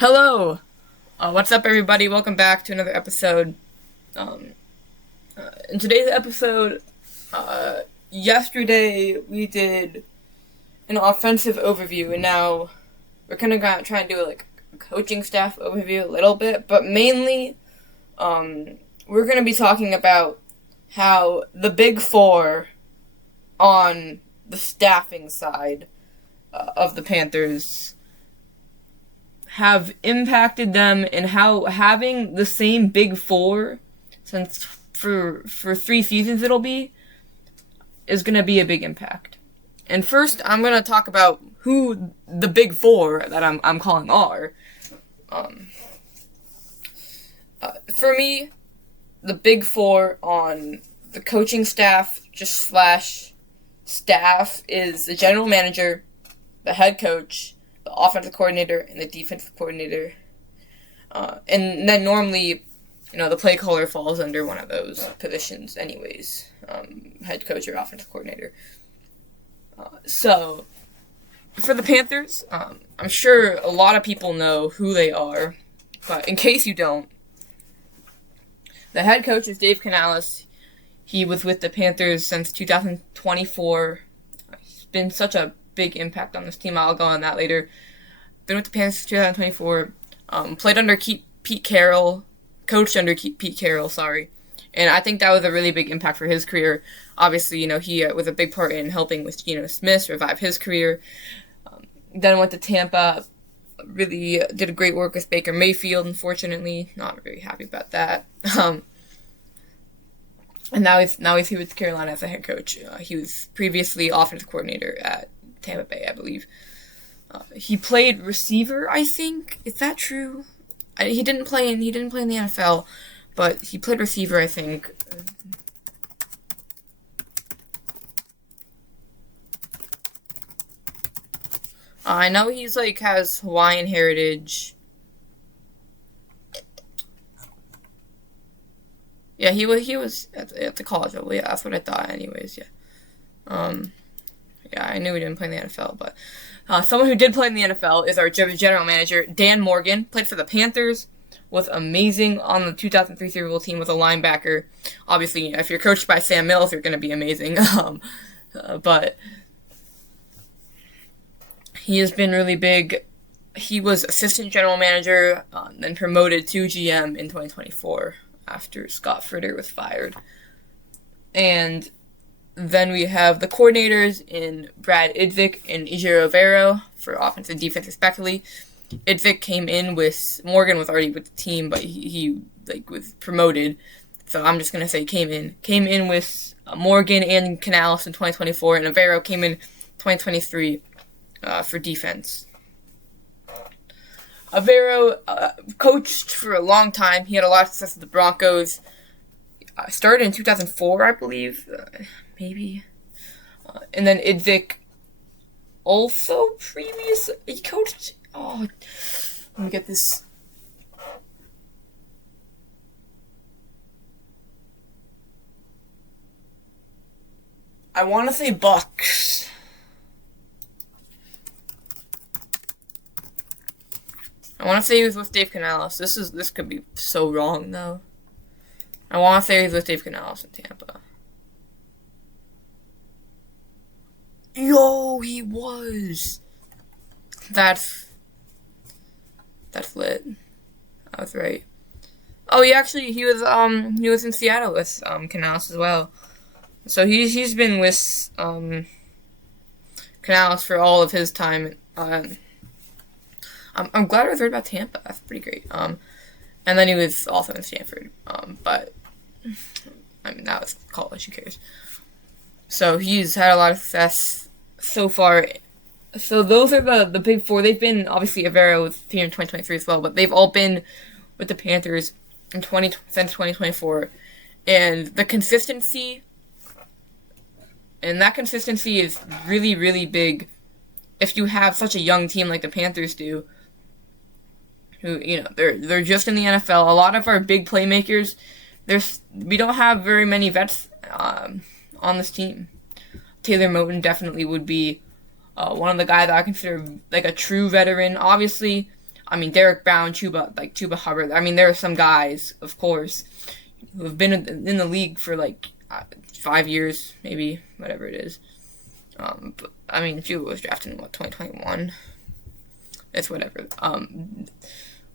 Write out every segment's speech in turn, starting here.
Hello! What's up, everybody? Welcome back to another episode. In today's episode, yesterday we did an offensive overview, and now we're kind of trying to do a coaching staff overview a little bit, but mainly, we're going to be talking about how the Big Four on the staffing side of the Panthers have impacted them, and how having the same Big Four, since for 3 seasons it'll be, is going to be a big impact. And first, I'm going to talk about who the Big Four that I'm calling are. For me, the Big Four on the coaching staff, staff, is the general manager, the head coach, the offensive coordinator, and the defensive coordinator. And then normally, the play caller falls under one of those positions anyways, head coach or offensive coordinator. So, for the Panthers, I'm sure a lot of people know who they are, but in case you don't, the head coach is Dave Canales. He was with the Panthers since 2024. He's been such a big impact on this team. I'll go on that later. Been with the Panthers since 2024. Played under Pete Carroll. Coached under Pete Carroll, and I think that was a really big impact for his career. Obviously, he was a big part in helping with Geno Smith revive his career. Then went to Tampa. Really did a great work with Baker Mayfield. Unfortunately, not very happy about that. And now he's here with Carolina as a head coach. He was previously offensive coordinator at Tampa Bay, I believe. He played receiver, I think. Is that true? He didn't play in the NFL, but he played receiver, I think. I know he's has Hawaiian heritage. Yeah, he was at the college level. Yeah, that's what I thought. Anyways, yeah. Yeah, I knew he didn't play in the NFL, but someone who did play in the NFL is our general manager, Dan Morgan. Played for the Panthers, was amazing on the 2003 Super Bowl team with a linebacker. Obviously, if you're coached by Sam Mills, you're going to be amazing. But he has been really big. He was assistant general manager, then promoted to GM in 2024 after Scott Fritter was fired. And then we have the coordinators in Brad Idzik and Ejiro Evero for offense and defense respectively. Idzik came in with Morgan was already with the team, but he was promoted. So I'm just gonna say came in with Morgan and Canales in 2024, and Evero came in 2023 for defense. Evero coached for a long time. He had a lot of success with the Broncos. Started in 2004, I believe. Maybe. And then Idzik also he coached. Oh, let me get this. I want to say Bucks. I want to say he was with Dave Canales. This could be so wrong though. I want to say he was with Dave Canales in Tampa. Yo, he was. That's lit. I was right. Oh, he was in Seattle with Canales as well. So he's been with Canales for all of his time. I'm glad I was right about Tampa. That's pretty great. And then he was also in Stanford. But that was college. Who cares? So he's had a lot of success so far. So those are the Big Four. They've been, obviously, Evero was here in 2023 as well, but they've all been with the Panthers since 2024. And the consistency, is really, really big if you have such a young team like the Panthers do, who, they're just in the NFL. A lot of our big playmakers, we don't have very many vets on this team. Taylor Moton definitely would be one of the guys that I consider a true veteran. Obviously, I mean, Derek Brown, Chuba Hubbard. I mean, there are some guys, of course, who have been in the league for 5 years, maybe, whatever it is. But, I mean, Chuba was drafted in 2021. It's whatever.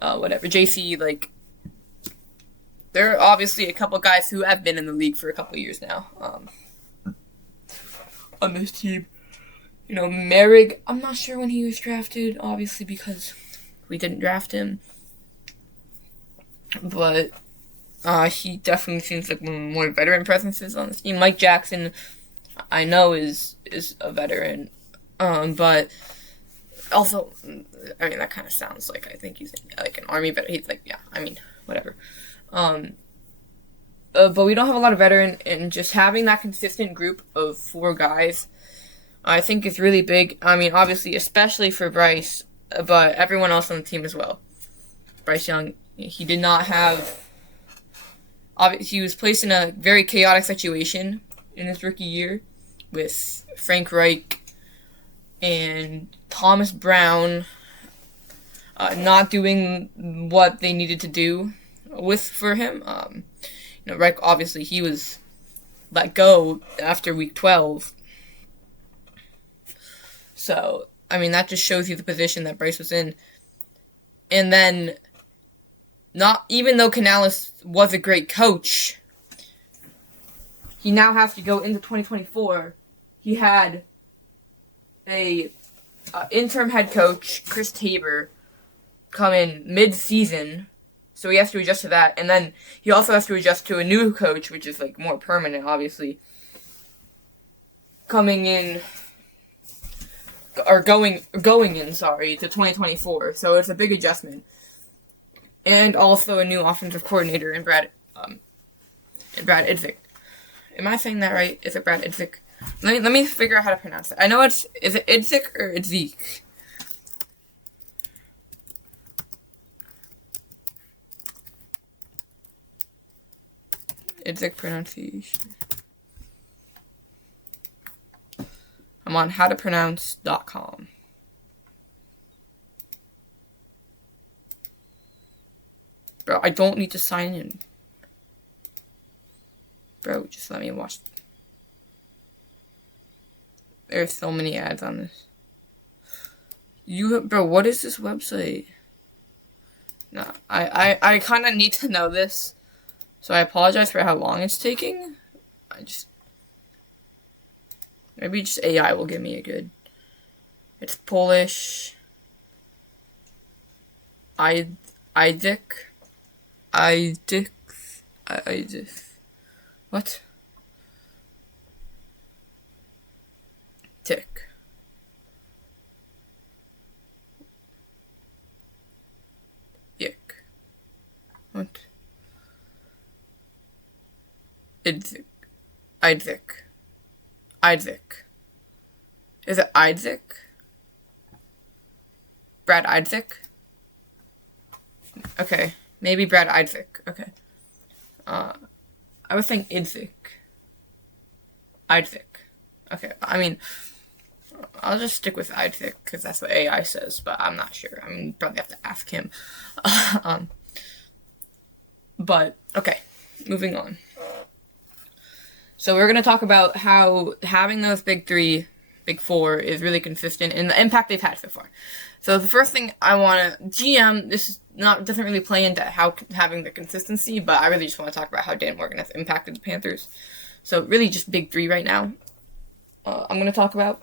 Whatever. JC, there are obviously a couple guys who have been in the league for a couple years now. On this team. Merrick, I'm not sure when he was drafted, obviously, because we didn't draft him. But he definitely seems like one of the more veteran presences on this team. Mike Jackson, I know, is a veteran. But also, I mean, that kind of sounds like I think he's an Army veteran. He's whatever. But we don't have a lot of veteran, and just having that consistent group of 4 guys, I think is really big. I mean, obviously, especially for Bryce, but everyone else on the team as well. Bryce Young, he did not have... He was placed in a very chaotic situation in his rookie year with Frank Reich and Thomas Brown not doing what they needed to do for him. Reich, obviously, he was let go after week 12. So, I mean, that just shows you the position that Bryce was in. And then, even though Canales was a great coach, he now has to go into 2024. He had a interim head coach, Chris Tabor, come in mid-season, so he has to adjust to that. And then he also has to adjust to a new coach, which is more permanent, obviously, coming in... or going in, to 2024. So it's a big adjustment. And also a new offensive coordinator in Brad Idzik. Am I saying that right? Is it Brad Idzik? Let me figure out how to pronounce it. I know is it Idzik or Idzik? Idzik pronunciation. I'm on howtopronounce.com. Bro, I don't need to sign in. Bro, just let me watch. There's so many ads on this. Bro, what is this website? No, I kind of need to know this. So I apologize for how long it's taking. Maybe just AI will give me a good... It's Polish. Idzik. What? Tick. Yick. What? Idzik. Is it Idzik? Brad Idzik? Okay. Maybe Brad Idzik. Okay. I was saying Idzik. Okay. I mean, I'll just stick with Idzik because that's what AI says, but I'm not sure. I mean, probably have to ask him. But, okay. Moving on. So we're going to talk about how having those big 4 is really consistent and the impact they've had so far. So the first thing I want to... GM, doesn't really play into how having the consistency, but I really just want to talk about how Dan Morgan has impacted the Panthers. So really just big 3 right now. I'm going to talk about.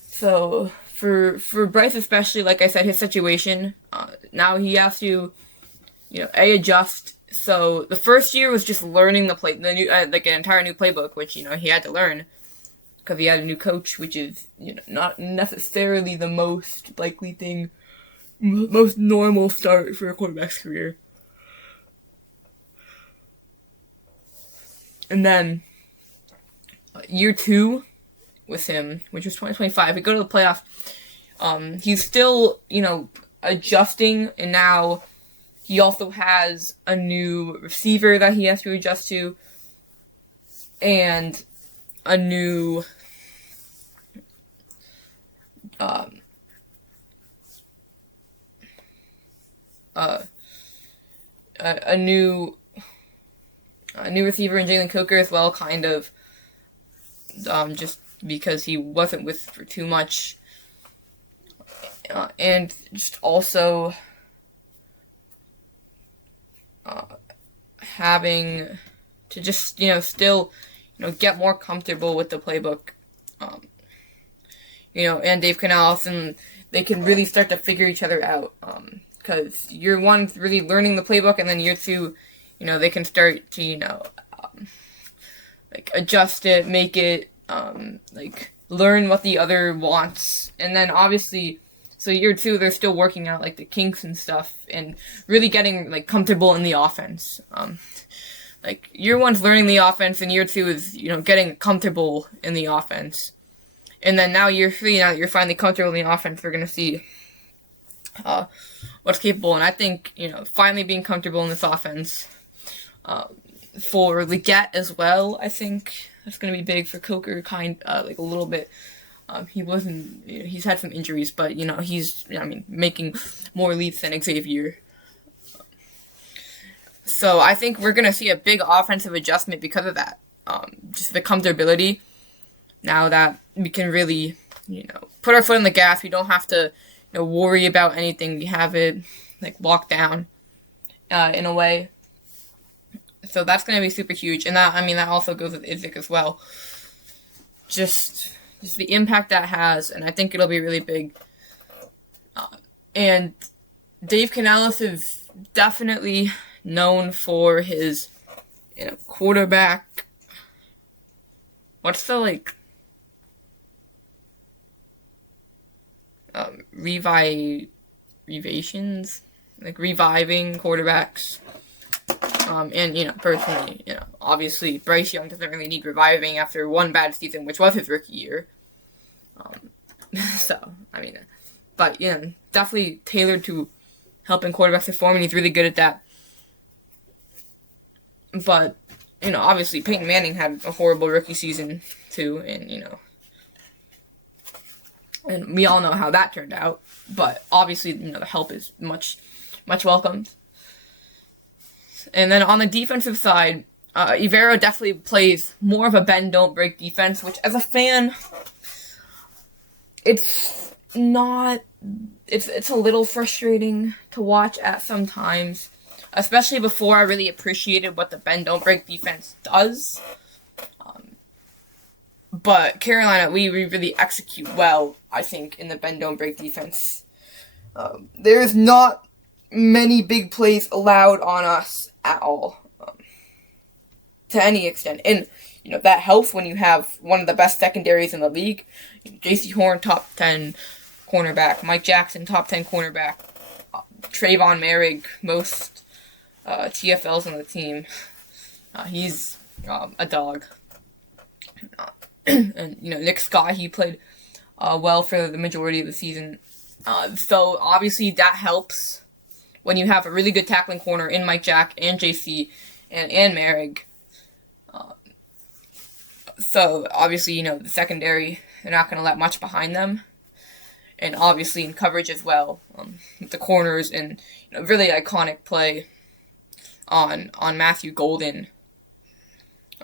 So for Bryce especially, like I said, his situation, now he has to, adjust. So the first year was just learning the new, an entire new playbook, which, he had to learn because he had a new coach, which is, not necessarily the most likely thing, most normal start for a quarterback's career. And then year 2 with him, which was 2025, we go to the playoffs. He's still, adjusting, and now he also has a new receiver that he has to adjust to, and a new a new receiver in Jalen Coker as well, kind of, just because he wasn't with for too much, and just also having to just still get more comfortable with the playbook, and Dave Canales, and they can really start to figure each other out, because year one's really learning the playbook, and then year two, they can start to adjust it, make it, learn what the other wants, and then obviously, so year two, they're still working out the kinks and stuff, and really getting comfortable in the offense. Year one's learning the offense, and year two is getting comfortable in the offense, and then now year three, now that you're finally comfortable in the offense, we're gonna see what's capable. And I think finally being comfortable in this offense, for Leggett as well, I think that's gonna be big for Coker, a little bit. He wasn't. He's had some injuries, but he's making more leaps than Xavier. So I think we're gonna see a big offensive adjustment because of that. Just the comfortability. Now that we can really, put our foot on the gas, we don't have to, worry about anything. We have it locked down, in a way. So that's gonna be super huge, and that also goes with Isaac as well. Just the impact that has, and I think it'll be really big. And Dave Canales is definitely known for his, quarterback. What's the revivations, reviving quarterbacks. And personally, obviously Bryce Young doesn't really need reviving after one bad season, which was his rookie year. But definitely tailored to helping quarterbacks perform, and he's really good at that. But, obviously Peyton Manning had a horrible rookie season too, and, and we all know how that turned out. But obviously, the help is much, much welcomed. And then on the defensive side, Evero definitely plays more of a bend, don't break defense, which as a fan, it's a little frustrating to watch at some times, especially before I really appreciated what the bend, don't break defense does. But Carolina, we really execute well, I think, in the bend, don't break defense. There's not many big plays allowed on us at all, to any extent. And, that helps when you have one of the best secondaries in the league. J.C. Horn, top 10 cornerback. Mike Jackson, top 10 cornerback. Trayvon Merrick, most TFLs on the team. He's a dog. And, Nick Scott, he played well for the majority of the season. So, obviously, that helps when you have a really good tackling corner in Mike Jack and JC and Merrick. So, obviously, the secondary, they're not going to let much behind them. And obviously in coverage as well. The corners and really iconic play on Matthew Golden.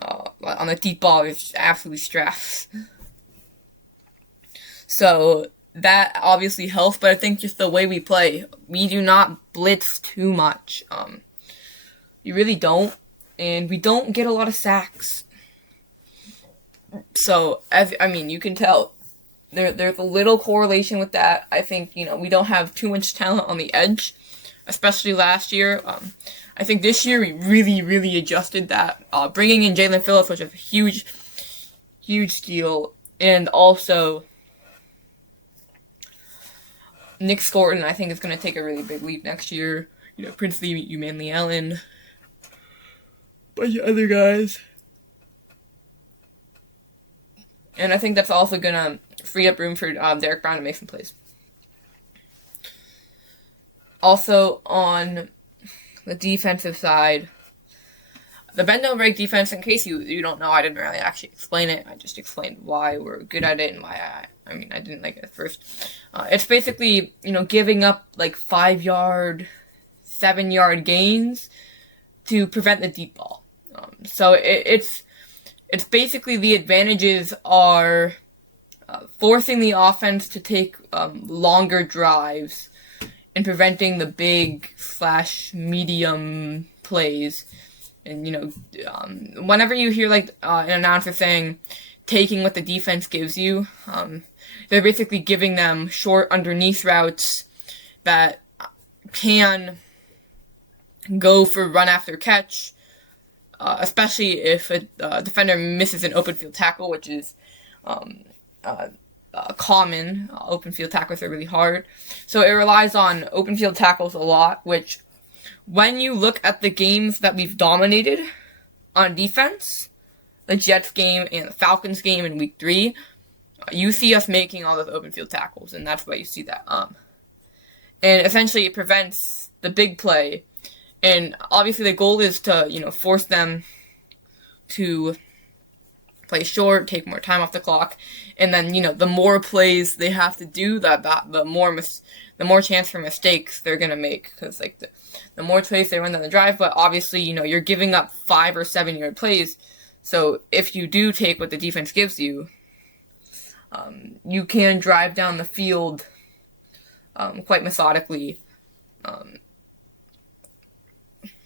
On the deep ball, it's just absolutely straps. So that obviously helps, but I think just the way we play, we do not blitz too much. We really don't, and we don't get a lot of sacks. So, you can tell there's a little correlation with that. I think, we don't have too much talent on the edge, especially last year. I think this year we really, really adjusted that. Bringing in Jalen Phillips, which is a huge, huge deal, and also Nick Scorton, I think, is going to take a really big leap next year. Princely, Manley Allen, bunch of other guys. And I think that's also going to free up room for Derek Brown to make some plays. Also, on the defensive side, the bend don't break defense, in case you don't know, I didn't really actually explain it. I just explained why we're good at it and why I didn't like it at first. It's basically, giving up 5-yard, 7-yard gains to prevent the deep ball. So it's basically the advantages are forcing the offense to take longer drives and preventing the big / medium plays. And, whenever you hear, an announcer saying, taking what the defense gives you, they're basically giving them short underneath routes that can go for run after catch, especially if a defender misses an open field tackle, which is common. Open field tackles are really hard. So it relies on open field tackles a lot, which when you look at the games that we've dominated on defense, the Jets game and the Falcons game in week 3, you see us making all those open field tackles, and that's why you see that. And essentially it prevents the big play, and obviously the goal is to, force them to play short, take more time off the clock, and then, the more plays they have to do, the more chance for mistakes they're going to make, because, the more plays they run down the drive, but obviously, you're giving up 5 or 7 yard plays, so if you do take what the defense gives you, you can drive down the field quite methodically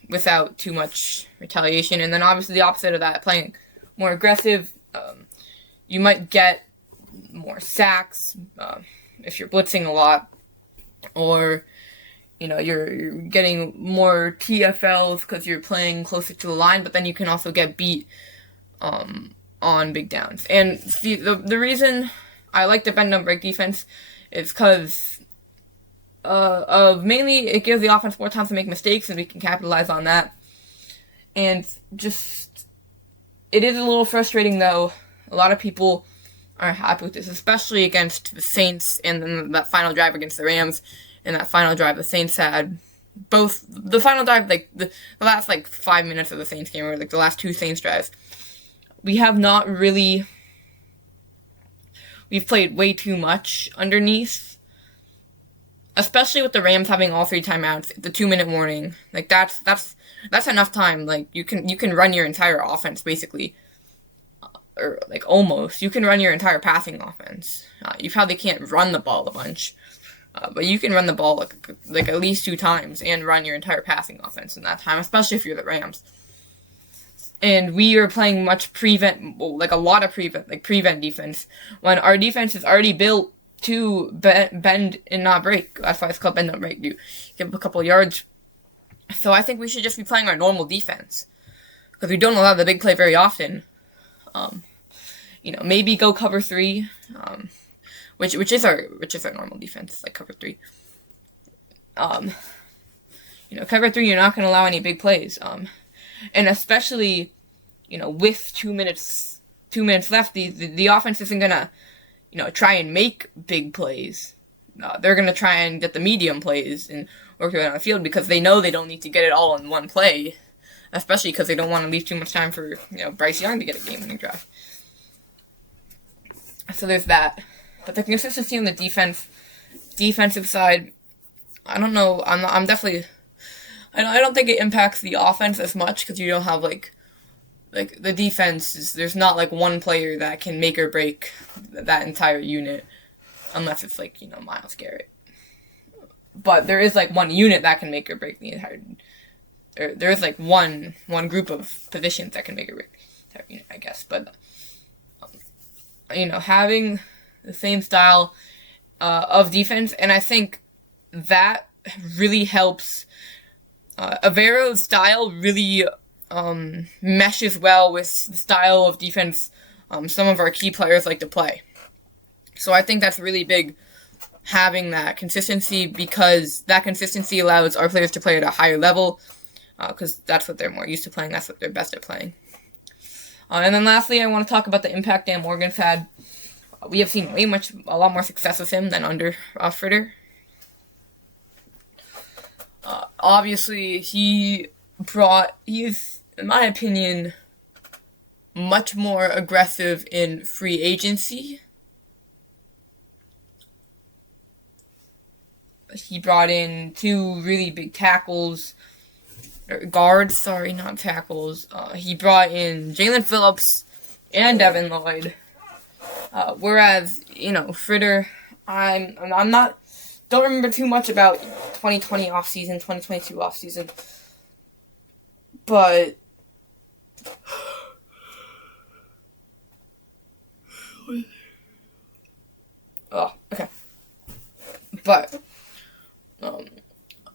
without too much retaliation. And then obviously the opposite of that, playing more aggressive, you might get more sacks if you're blitzing a lot, or you're getting more TFLs because you're playing closer to the line, but then you can also get beat on big downs. And see, the reason I like the bend don't break defense is because mainly it gives the offense more time to make mistakes, and we can capitalize on that. And just, it is a little frustrating though. A lot of people aren't happy with this, especially against the Saints, and then that final drive against the Rams, and that final drive the Saints had. Both the final drive, the last 5 minutes of the Saints game, or the last 2 Saints drives, we have not really. We've played way too much underneath, especially with the Rams having all 3 timeouts, the 2-minute warning. That's enough time. You can run your entire offense basically, or almost. You can run your entire passing offense. You probably can't run the ball a bunch, but you can run the ball at least 2 times and run your entire passing offense in that time, especially if you're the Rams. And we are playing much a lot of prevent defense, when our defense is already built to bend and not break. That's why it's called bend, not break. You give up a couple yards. So I think we should just be playing our normal defense, because we don't allow the big play very often. Maybe go cover 3, which is our normal defense, cover 3. Cover 3, you're not going to allow any big plays. And especially, with 2 minutes left, the offense isn't gonna, try and make big plays. They're gonna try and get the medium plays and work around the field, because they know they don't need to get it all in one play, especially because they don't want to leave too much time for Bryce Young to get a game-winning drive. So there's that. But the consistency on the defensive side, I don't know. I'm definitely. I don't think it impacts the offense as much, because you don't have the defense. There's not one player that can make or break that entire unit, unless it's Myles Garrett. But there is one unit that can make or break the entire. There is one group of positions that can make or break the entire unit, I guess. But having the same style of defense, and I think that really helps. Avero's style really meshes well with the style of defense some of our key players like to play. So I think that's really big, having that consistency, because that consistency allows our players to play at a higher level, because that's what they're more used to playing, that's what they're best at playing. And then lastly, I want to talk about the impact Dan Morgan's had. We have seen a lot more success with him than under Fritter. Obviously, he is, in my opinion, much more aggressive in free agency. He brought in 2 really big tackles, guards, sorry, not tackles. He brought in Jalen Phillips and Devin Lloyd. Whereas, Fritter, I'm not, don't remember too much about 2020 offseason, 2022 offseason. But okay. But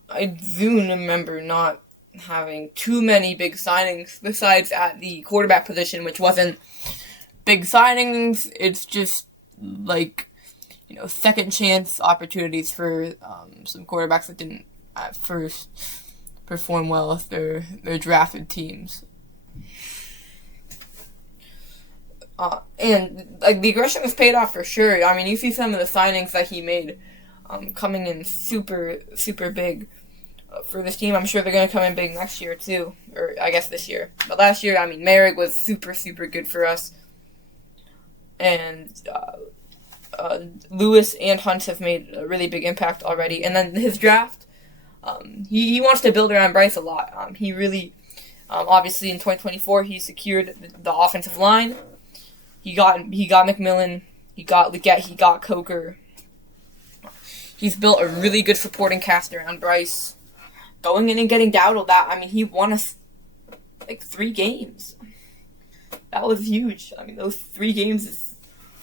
I do remember not having too many big signings besides at the quarterback position, which wasn't big signings. It's just second chance opportunities for some quarterbacks that didn't at first perform well with their drafted teams. And the aggression was paid off for sure. I mean, you see some of the signings that he made coming in super, super big for this team. I'm sure they're going to come in big next year too, or I guess this year. But last year, Merrick was super, super good for us. And Lewis and Hunt have made a really big impact already. And then his draft, he wants to build around Bryce a lot. He really, obviously in 2024, he secured the offensive line. He got McMillan, he got Leggett, he got Coker. He's built a really good supporting cast around Bryce. Going in and getting Dowdle, he won us 3 games. That was huge. Those 3 games is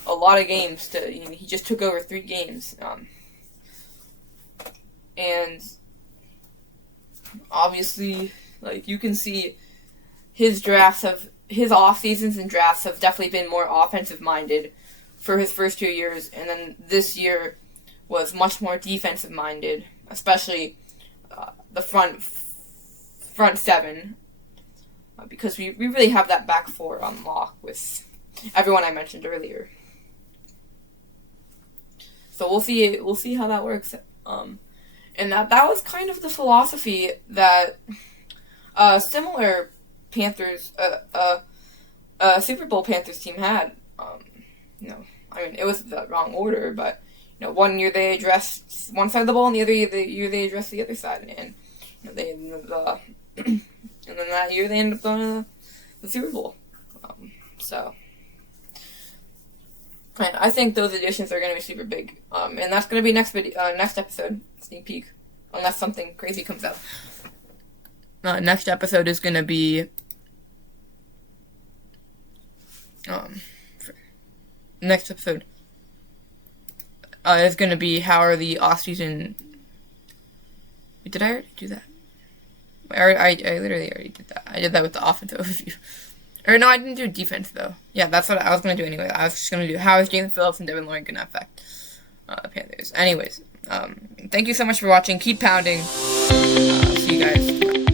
a lot of games he just took over 3 games. And obviously, you can see his off seasons and drafts have definitely been more offensive minded for his first 2 years, and then this year was much more defensive minded, especially the front 7, because we really have that back 4 on lock with everyone I mentioned earlier. So we'll see how that works. And that was kind of the philosophy that similar Panthers, Super Bowl Panthers team had. It was the wrong order, but one year they addressed one side of the ball, and the other year they addressed the other side, and they and then that year they ended up going to the Super Bowl. And I think those additions are going to be super big, and that's going to be next episode, sneak peek, unless something crazy comes out. Next episode is going to be next episode is going to be how are the off-season... Wait, did I already do that? I literally already did that. I did that with the offensive overview. Or no, I didn't do defense, though. Yeah, that's what I was going to do anyway. I was just going to do how is Jalen Phillips and Devin Lloyd going to affect the Panthers. Anyways, thank you so much for watching. Keep pounding. See you guys tomorrow.